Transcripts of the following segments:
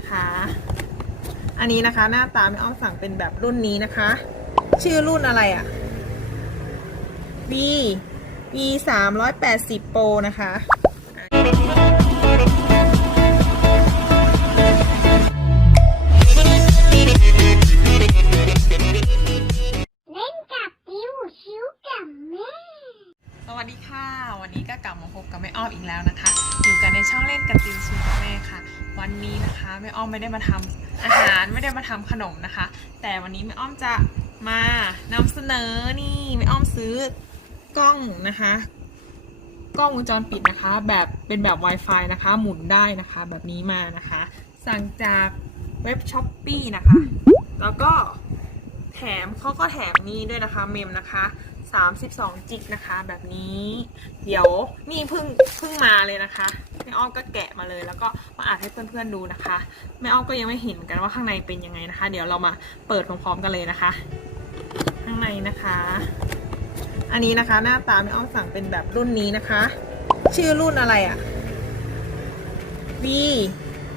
นะคะ อันนี้นะคะ หน้าตาไม่อ้อมสั่งเป็นแบบรุ่นนี้นะคะ ชื่อรุ่นอะไรอะ่ะ V V สามร้อยแปดสิบโปรนะคะ แม่อ้อมอีกแล้วนะคะ อยู่กันในช่องเล่นกันติวชิวกับแม่ค่ะ วันนี้นะคะแม่อ้อมไม่ได้มาทำอาหารไม่ได้มาทำขนมนะคะ แต่วันนี้แม่อ้อมจะมานำเสนอนี่แม่อ้อมซื้อกล้องนะคะ กล้องวงจรปิดนะคะ แบบเป็นแบบ Wi-Fi นะคะ หมุนได้นะคะ แบบนี้มานะคะ สั่งจากเว็บช้อปปีนะคะ แล้วก็แถมเขาก็แถมนี่ด้วยนะคะเมมนะคะ 32 จิกนะคะ แบบนี้ เดี๋ยวนี่เพิ่งเพิ่งมาเลยนะคะแม่อ้อมก็แกะมาเลย แล้วก็มาอ่านให้เพื่อนๆดูนะคะแม่อ้อมก็ยังไม่เห็นกันว่าข้างในเป็นยังไงนะคะ เดี๋ยวเรามาเปิดพร้อมๆกันเลยนะคะ ข้างในนะคะ อันนี้นะคะ หน้าตาแม่อ้อมสั่งเป็นแบบรุ่นนี้นะคะ ชื่อรุ่นอะไรอะ่ะ V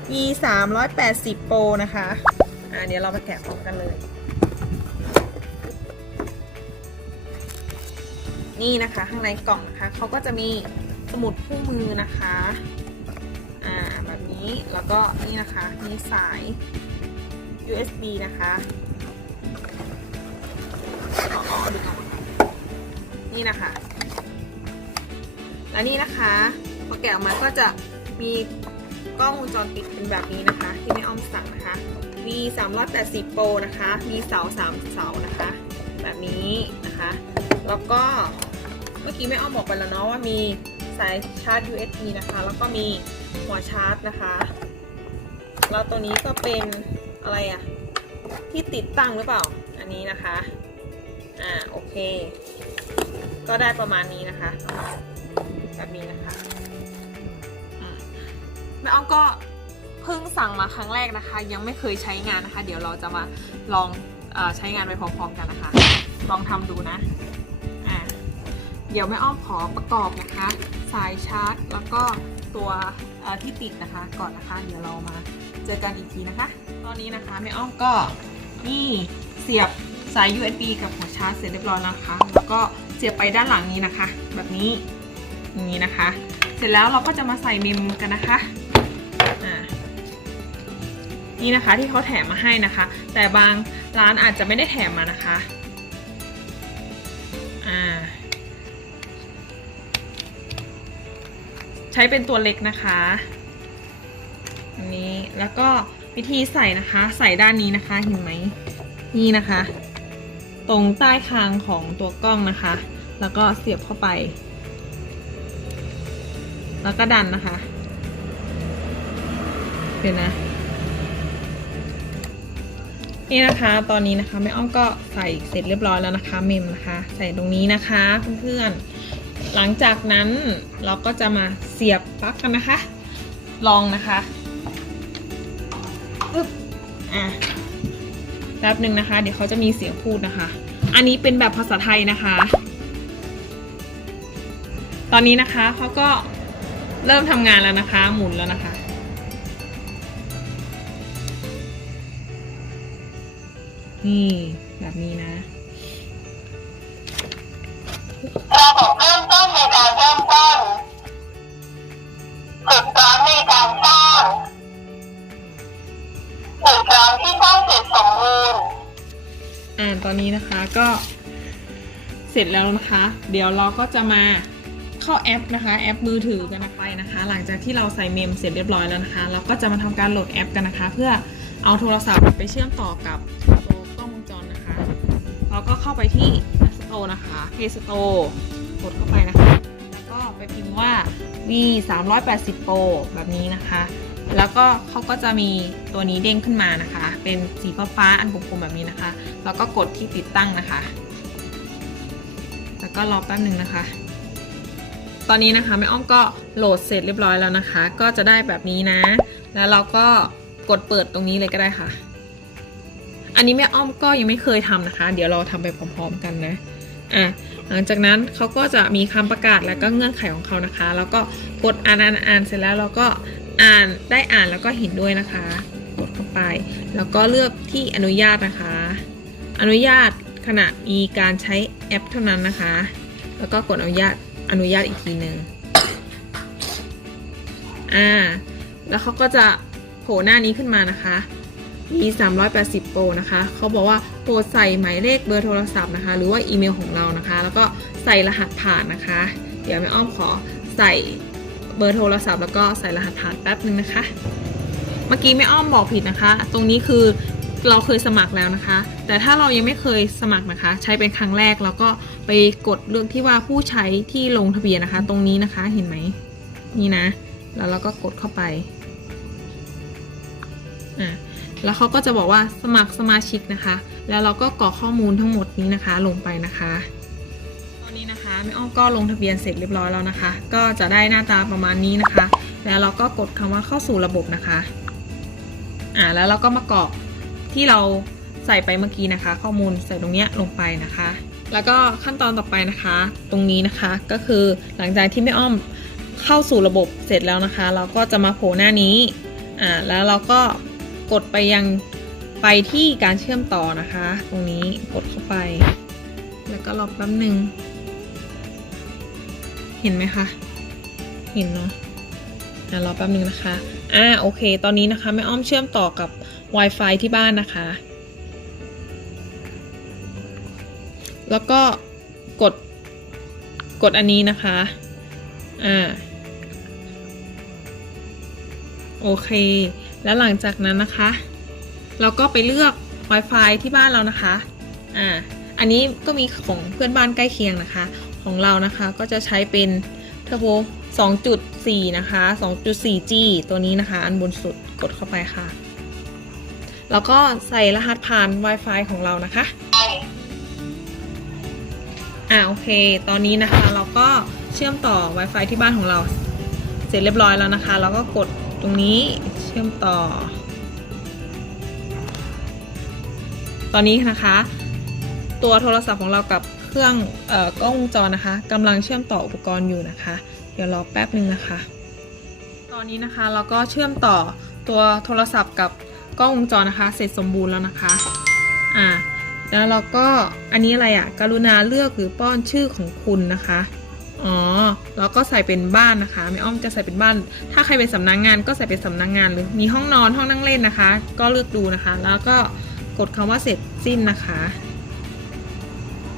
V สามร้อยแปดสิบโปรนะคะ อ่าเดี๋ยวเรามาแกะพร้อมกันเลย นี่นะคะ ข้างในกล่องนะคะเขาก็จะมีสมุดคู่มือนะคะอ่าแบบนี้แล้วก็นี่นะคะมีสาย USB นะคะนี่นะคะ และนี่นะคะพอแกะออกมาก็จะมีกล้องวงจรปิดเป็นแบบนี้นะคะ ที่แม่อ้อมสั่งนะคะ V 380 Pro นะคะ มีเสา3เสานะคะ แบบนี้นะคะ แล้วก็ เมื่อกี้แม่อ้อมบอกไปแล้วเนาะว่ามีสายชาร์จ USB นะคะ แล้วก็มีหัวชาร์จนะคะแล้วตัวนี้ก็เป็นอะไรอะที่ติดตั้งหรือเปล่า อันนี้นะคะ อ่าโอเค ก็ได้ประมาณนี้นะคะ แบบนี้นะคะอืมแม่อ้อมก็เพิ่งสั่งมาครั้งแรกนะคะ ยังไม่เคยใช้งานนะคะ เดี๋ยวเราจะมาลองอใช้งานไปพร้อมๆกันนะคะ ลองทำดูนะ เดี๋ยวแม่อ้อมขอประกอบนะคะ สายชาร์จ แล้วก็ตัวที่ติดนะคะ ก่อนนะคะ เดี๋ยวเรามาเจอกันอีกทีนะคะ ตอนนี้นะคะแม่อ้อมก็นี่เสียบสาย USB กับหัวชาร์จเสร็จเรียบร้อยแล้วนะคะ แล้วก็เสียบไปด้านหลังนี้นะคะ แบบนี้อย่างนี้นะคะ เสร็จแล้วเราก็จะมาใส่เมมกันนะคะนี่นะคะที่เขาแถมมาให้นะคะ แต่บางร้านอาจจะไม่ได้แถมมานะคะ ใช้เป็นตัวเล็กนะคะ อันนี้แล้วก็วิธีใส่นะคะ ใส่ด้านนี้นะคะเห็นไหมนี่นะคะ ตรงใต้คางของตัวกล้องนะคะ แล้วก็เสียบเข้าไป แล้วก็ดันนะคะเดี๋ยวนะนี่นะคะ ตอนนี้นะคะแม่อ้อมก็ใส่เสร็จเรียบร้อยแล้วนะคะ เมมนะคะ ใส่ตรงนี้นะคะเพื่อนๆ หลังจากนั้นเราก็จะมาเสียบปลั๊กกันนะคะ ลองนะคะปึ๊บอะแป๊บหนึ่งนะคะ เดี๋ยวเขาจะมีเสียงพูดนะคะ อันนี้เป็นแบบภาษาไทยนะคะ ตอนนี้นะคะเขาก็เริ่มทำงานแล้วนะคะ หมุนแล้วนะคะนี่แบบนี้นะ การเริ่มต้นฝึกซ้อมในการสร้างฝึกซ้อมที่สร้างเสร็จสมบูรณ์อ่านตอนนี้นะคะก็เสร็จแล้วนะคะ เดี๋ยวเราก็จะมาเข้าแอปนะคะ แอปมือถือกันไปนะคะ หลังจากที่เราใส่เมมเสร็จเรียบร้อยแล้วนะคะ เราก็จะมาทำการโหลดแอปกันนะคะ เพื่อเอาโทรศัพท์ไปเชื่อมต่อกับตัวกล้องวงจรนะคะ เราก็เข้าไปที่ App Store นะคะ Play Store กดเข้าไปนะคะ ไปพิมพ์ว่า V 380 Pro แบบนี้นะคะ แล้วก็เขาก็จะมีตัวนี้เด้งขึ้นมานะคะ เป็นสีฟ้าๆอันกลมๆแบบนี้นะคะ แล้วก็กดที่ติดตั้งนะคะ แล้วก็รอแป๊บหนึ่งนะคะ ตอนนี้นะคะแม่อ้อมก็โหลดเสร็จเรียบร้อยแล้วนะคะ ก็จะได้แบบนี้นะ แล้วเราก็กดเปิดตรงนี้เลยก็ได้ค่ะ อันนี้แม่อ้อมก็ยังไม่เคยทำนะคะ เดี๋ยวเราทำไปพร้อม ๆ กันนะ อะ หลังจากนั้นเขาก็จะมีคำประกาศและก็เงื่อนไขของเขานะคะ แล้วก็กดอ่านอ่านอ่านเสร็จแล้วเราก็อ่านได้อ่านแล้วก็เห็นด้วยนะคะ กดเข้าไป แล้วก็เลือกที่อนุญาตนะคะ อนุญาตขณะมีการใช้แอปเท่านั้นนะคะ แล้วก็กดอนุญาตอนุญาตอีกทีหนึ่งอ่าแล้วเขาก็จะโผล่หน้านี้ขึ้นมานะคะ มี380โปรนะคะ เขาบอกว่าโปรดใส่หมายเลขเบอร์โทรศัพท์นะคะ หรือว่าอีเมลของเรานะคะ แล้วก็ใส่รหัสผ่านนะคะ เดี๋ยวแม่อ้อมขอใส่เบอร์โทรศัพท์แล้วก็ใส่รหัสผ่านแป๊บนึงนะคะ เมื่อกี้แม่อ้อมบอกผิดนะคะ ตรงนี้คือเราเคยสมัครแล้วนะคะ แต่ถ้าเรายังไม่เคยสมัครนะคะ ใช้เป็นครั้งแรกแล้วก็ไปกดเรื่องที่ว่าผู้ใช้ที่ลงทะเบียนนะคะ ตรงนี้นะคะเห็นไหมนี่นะ แล้วเราก็กดเข้าไปอะ แล้วเขาก็จะบอกว่าสมัครสมาชิกนะคะ แล้วเราก็กรอกข้อมูลทั้งหมดนี้นะคะ ลงไปนะคะ ตอนนี้นะคะแม่อ้อมก็ลงทะเบียนเสร็จเรียบร้อยแล้วนะคะ ก็จะได้หน้าตาประมาณนี้นะคะ แล้วเราก็กดคำว่าเข้าสู่ระบบนะคะอ่าแล้วเราก็มากรอกที่เราใส่ไปเมื่อกี้นะคะ ข้อมูลใส่ตรงเนี้ยลงไปนะคะ แล้วก็ขั้นตอนต่อไปนะคะ ตรงนี้นะคะก็คือหลังจากที่แม่อ้อมเข้าสู่ระบบเสร็จแล้วนะคะ เราก็จะมาโผล่หน้านี้อ่าแล้วเราก็ กดไปยังไปที่การเชื่อมต่อนะคะ ตรงนี้กดเข้าไป แล้วก็รอแป๊บหนึ่งเห็นไหมคะ เห็นเนาะอะรอแป๊บหนึ่งนะคะ อ่าโอเค ตอนนี้นะคะแม่อ้อมเชื่อมต่อกับ Wi-Fi ที่บ้านนะคะ แล้วก็กดกดอันนี้นะคะ อ่า โอเค แล้วหลังจากนั้นนะคะ เราก็ไปเลือก Wi-Fi ที่บ้านเรานะคะ อ่า อันนี้ก็มีของเพื่อนบ้านใกล้เคียงนะคะ ของเรานะคะก็จะใช้เป็นเทอร์โบ2.4 นะคะ 2.4G ตัวนี้นะคะ อันบนสุดกดเข้าไปค่ะ แล้วก็ใส่รหัสผ่าน Wi-Fi ของเรานะคะ อ่าโอเค ตอนนี้นะคะเราก็เชื่อมต่อ Wi-Fi ที่บ้านของเรา เสร็จเรียบร้อยแล้วนะคะ เราก็กดตรงนี้ ชื่อมต่อ ตอนนี้นะคะ ตัวโทรศัพท์ของเรากับเครื่องออกล้องวงจรนะคะกำลังเชื่อมต่ออุปกรณ์อยู่นะคะ เดี๋ยวรอแป๊บหนึ่งนะคะ ตอนนี้นะคะเราก็เชื่อมต่อตัวโทรศัพท์กับกล้องวงจรนะคะ เสร็จสมบูรณ์แล้วนะคะอ่าแล้วเราก็อันนี้อะไรอะ่ะ กรุณาเลือกหรือป้อนชื่อของคุณนะคะ อ๋อ แล้วก็ใส่เป็นบ้านนะคะไม่อ้อมจะใส่เป็นบ้าน ถ้าใครเป็นสำนักงงานก็ใส่เป็นสำนักงงานหรือมีห้องนอนห้องนั่งเล่นนะคะ ก็เลือกดูนะคะ แล้วก็กดคำว่าเสร็จสิ้นนะคะ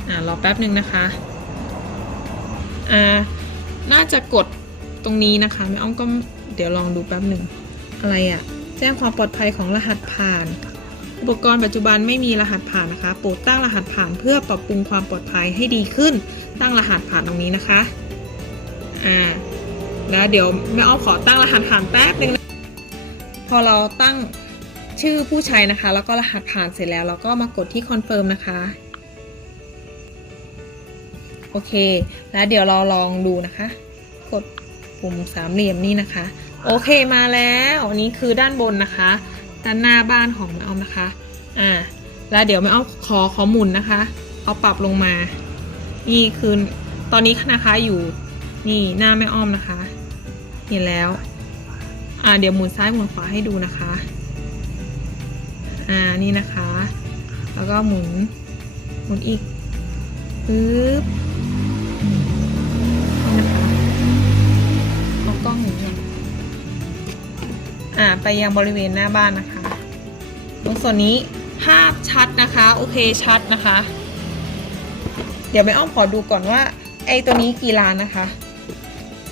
อ่ารอแป๊บหนึ่งนะคะอ่าน่าจะกดตรงนี้นะคะแม่อ้อมก็เดี๋ยวลองดูแป๊บหนึ่งอะไรอะแจ้งความปลอดภัยของรหัสผ่าน อุปกรณ์ปัจจุบันไม่มีรหัสผ่านนะคะ โปรดตั้งรหัสผ่านเพื่อปรับปรุงความปลอดภัยให้ดีขึ้น ตั้งรหัสผ่านตรงนี้นะคะ อ่า แล้วเดี๋ยวแม่อ้อมขอตั้งรหัสผ่านแป๊บหนึ่งนะพอเราตั้งชื่อผู้ใช้นะคะ แล้วก็รหัสผ่านเสร็จแล้ว เราก็มากดที่คอนเฟิร์มนะคะ โอเค แล้วเดี๋ยวเราลองดูนะคะ กดปุ่มสามเหลี่ยมนี่นะคะ โอเคมาแล้วอันนี้คือด้านบนนะคะ ด้านหน้าบ้านของแม่อ้อมนะคะ อ่า แล้วเดี๋ยวแม่อ้อมขอขอหมุนนะคะ เอาปรับลงมา นี่คือตอนนี้นะคะอยู่นี่หน้าแม่อ้อมนะคะ เห็นแล้ว อ่าเดี๋ยวหมุนซ้ายหมุนขวาให้ดูนะคะ อ่านี่นะคะ แล้วก็หมุนหมุนอีกปึ๊บนี่นะคะเอากล้องหมุนก่อนอ่าไปยังบริเวณหน้าบ้านนะคะ ตรงส่วนนี้ภาพชัดนะคะ โอเคชัดนะคะ ดี๋ยวแม่อ้อมขอดูก่อนว่า ไอ้ตัวนี้กี่ล้านนะคะ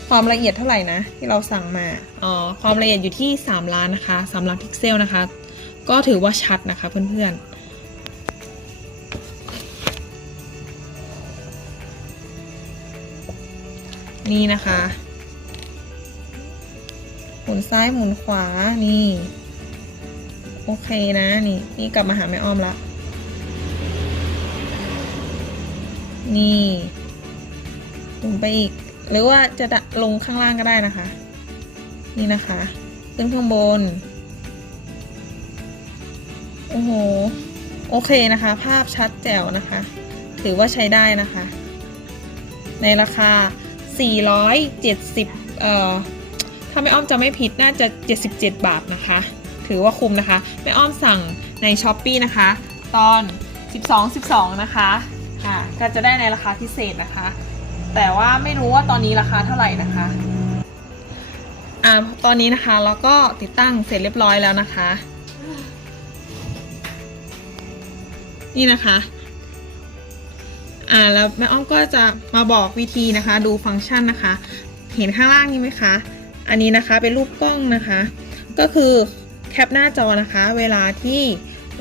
ความละเอียดเท่าไหร่นะ ที่เราสั่งมาอ๋อความละเอียดอยู่ที่ 3 ล้านนะคะ3ล้านพิกเซลนะคะ ก็ถือว่าชัดนะคะเพื่อนๆนี่นะคะ หมุนซ้ายหมุนขวา นี่ โอเคนะ นี่ นี่กลับมาหาแม่อ้อมละ นี่หมุนไปอีก หรือว่าจะลงข้างล่างก็ได้นะคะ นี่นะคะ ขึ้นข้างบน โอ้โห โอเคนะคะ ภาพชัดแจ๋วนะคะ ถือว่าใช้ได้นะคะ ในราคา 470 เอ่อถ้าไม่อ้อมจะไม่ผิดน่าจะ 77 บาทนะคะ ถือว่าคุ้มนะคะแม่อ้อมสั่งใน s h อ p e e นะคะ ตอน 12 12 นะคะ อ่าก็จะได้ในราคาพิเศษนะคะ แต่ว่าไม่รู้ว่าตอนนี้ราคาเท่าไหร่นะคะอ่าตอนนี้นะคะเราก็ติดตั้งเสร็จเรียบร้อยแล้วนะคะ นี่นะคะอ่าแล้วแม่อ้อมก็จะมาบอกวิธีนะคะ ดูฟังก์ชันนะคะ เห็นข้างล่างนี้ไหมคะ อันนี้นะคะเป็นรูปกล้องนะคะ ก็คือแคปหน้าจอนะคะ เวลาที่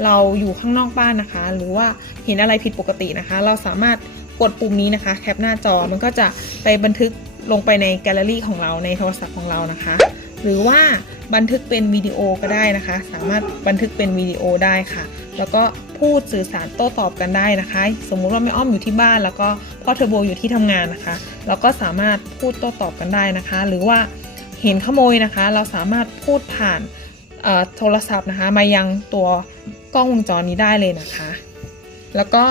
เราอยู่ข้างนอกบ้านนะคะ หรือว่าเห็นอะไรผิดปกตินะคะ เราสามารถกดปุ่มนี้นะคะ แคปหน้าจอมันก็จะไปบันทึกลงไปในแกลเลอรี่ของเราในโทรศัพท์ของเรานะคะ หรือว่าบันทึกเป็นวิดีโอก็ได้นะคะ สามารถบันทึกเป็นวิดีโอได้ค่ะ แล้วก็พูดสื่อสารโต้ตอบกันได้นะคะ สมมุติว่าแม่อ้อมอยู่ที่บ้าน แล้วก็พ่อเทอร์โบอยู่ที่ทำงานนะคะเราก็สามารถพูดโต้ตอบกันได้นะคะ หรือว่าเห็นขโมยนะคะ เราสามารถพูดผ่านโทรศัพท์นะคะ มายังตัว กล้องวงจรนี้ได้เลยนะคะ แล้วก็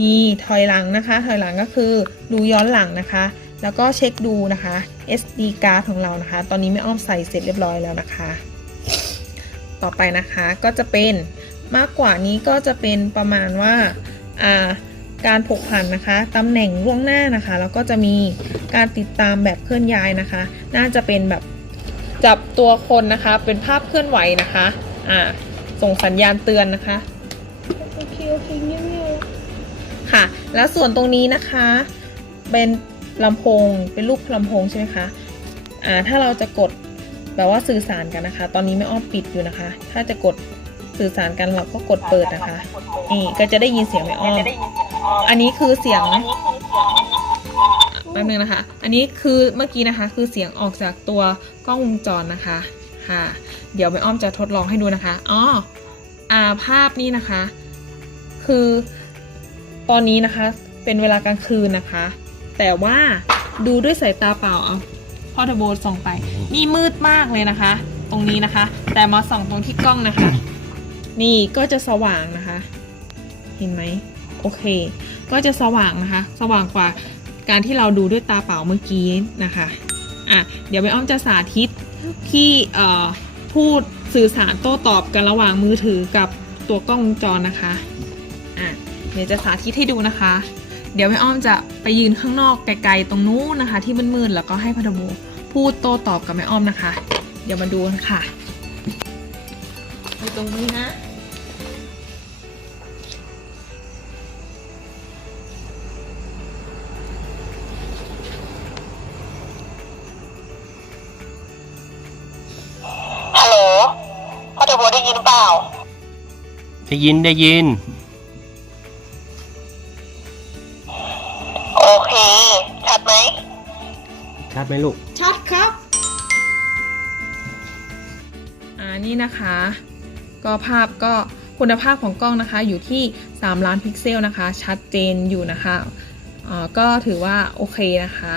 มีถอยหลังนะคะ ถอยหลังก็คือดูย้อนหลังนะคะ แล้วก็เช็คดูนะคะ SD card ของเรานะคะ ตอนนี้แม่อ้อมใส่เสร็จเรียบร้อยแล้วนะคะ ต่อไปนะคะก็จะเป็นมากกว่านี้ก็จะเป็นประมาณว่าอ่าการผกผันนะคะตำแหน่งล่วงหน้านะคะ แล้วก็จะมีการติดตามแบบเคลื่อนย้ายนะคะ น่าจะเป็นแบบจับตัวคนนะคะ เป็นภาพเคลื่อนไหวนะคะ อ่า ส่งสัญญาณเตือนนะคะโอเคโอเคเงียบค่ะ แล้วส่วนตรงนี้นะคะ เป็นลำโพงเป็นรูปลำโพงใช่ไหมคะอ่าถ้าเราจะกดแบบว่าสื่อสารกันนะคะ ตอนนี้ไม่อ้อมปิดอยู่นะคะ ถ้าจะกดสื่อสารกันเราก็กดเปิดนะคะนี่ก็จะได้ยินเสียงไม่อ้อม อันนี้คือเสียงแป๊บนึงนะคะ อันนี้คือเมื่อกี้นะคะ คือเสียงออกจากตัวกล้องวงจรนะคะ ค่ะ เดี๋ยวไม่อ้อมจะทดลองให้ดูนะคะอ๋ออ่าภาพนี้นะคะ คือตอนนี้นะคะเป็นเวลากลางคืนนะคะ แต่ว่าดูด้วยสายตาเปล่าเอาพ่อเทอร์โบส่องไป นี่มืดมากเลยนะคะ ตรงนี้นะคะ แต่มาส่องตรงที่กล้องนะคะ นี่ก็จะสว่างนะคะ เห็นไหมโอเค ก็จะสว่างนะคะ สว่างกว่าการที่เราดูด้วยตาเปล่าเมื่อกี้นะคะอะเดี๋ยวไปอ้อมจะสาธิต ที่พูดสื่อสารโต้ตอบกันระหว่างมือถือกับตัวกล้องวงจรนะคะอะเดี๋ยวจะสาธิตให้ดูนะคะ เดี๋ยวแม่อ้อมจะไปยืนข้างนอกไกลๆตรงนู้นนะคะ ที่มืดๆแล้วก็ให้พัทโมพูดโต้ตอบกับแม่อ้อมนะคะ เดี๋ยวมาดูกันค่ะไปตรงนี้นะ ได้ยินได้ยิน โอเค ชัดไหม ชัดไหมลูก ชัดครับ อ่านี่นะคะ ก็ภาพก็คุณภาพของกล้องนะคะอยู่ที่ 3 ล้านพิกเซลนะคะ ชัดเจนอยู่นะคะอ่าก็ถือว่าโอเคนะคะ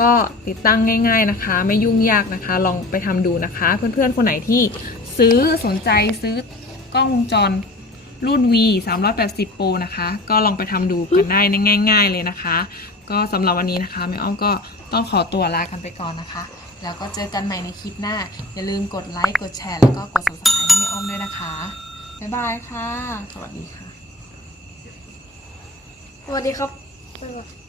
ก็ติดตั้งง่ายๆนะคะ ไม่ยุ่งยากนะคะ ลองไปทำดูนะคะ เพื่อนๆคนไหนที่ซื้อสนใจซื้อกล้องวงจร รุ่น V 380 Pro นะคะ ก็ลองไปทำดูกันได้ในง่าย ๆ เลยนะคะ ก็สำหรับวันนี้นะคะแม่อ้อมก็ต้องขอตัวลากันไปก่อนนะคะ แล้วก็เจอกันใหม่ในคลิปหน้า อย่าลืมกดไลค์ กดแชร์ แล้วก็กด subscribe ให้แม่อ้อมด้วยนะคะ บ๊ายบายค่ะ สวัสดีค่ะ สวัสดีครับ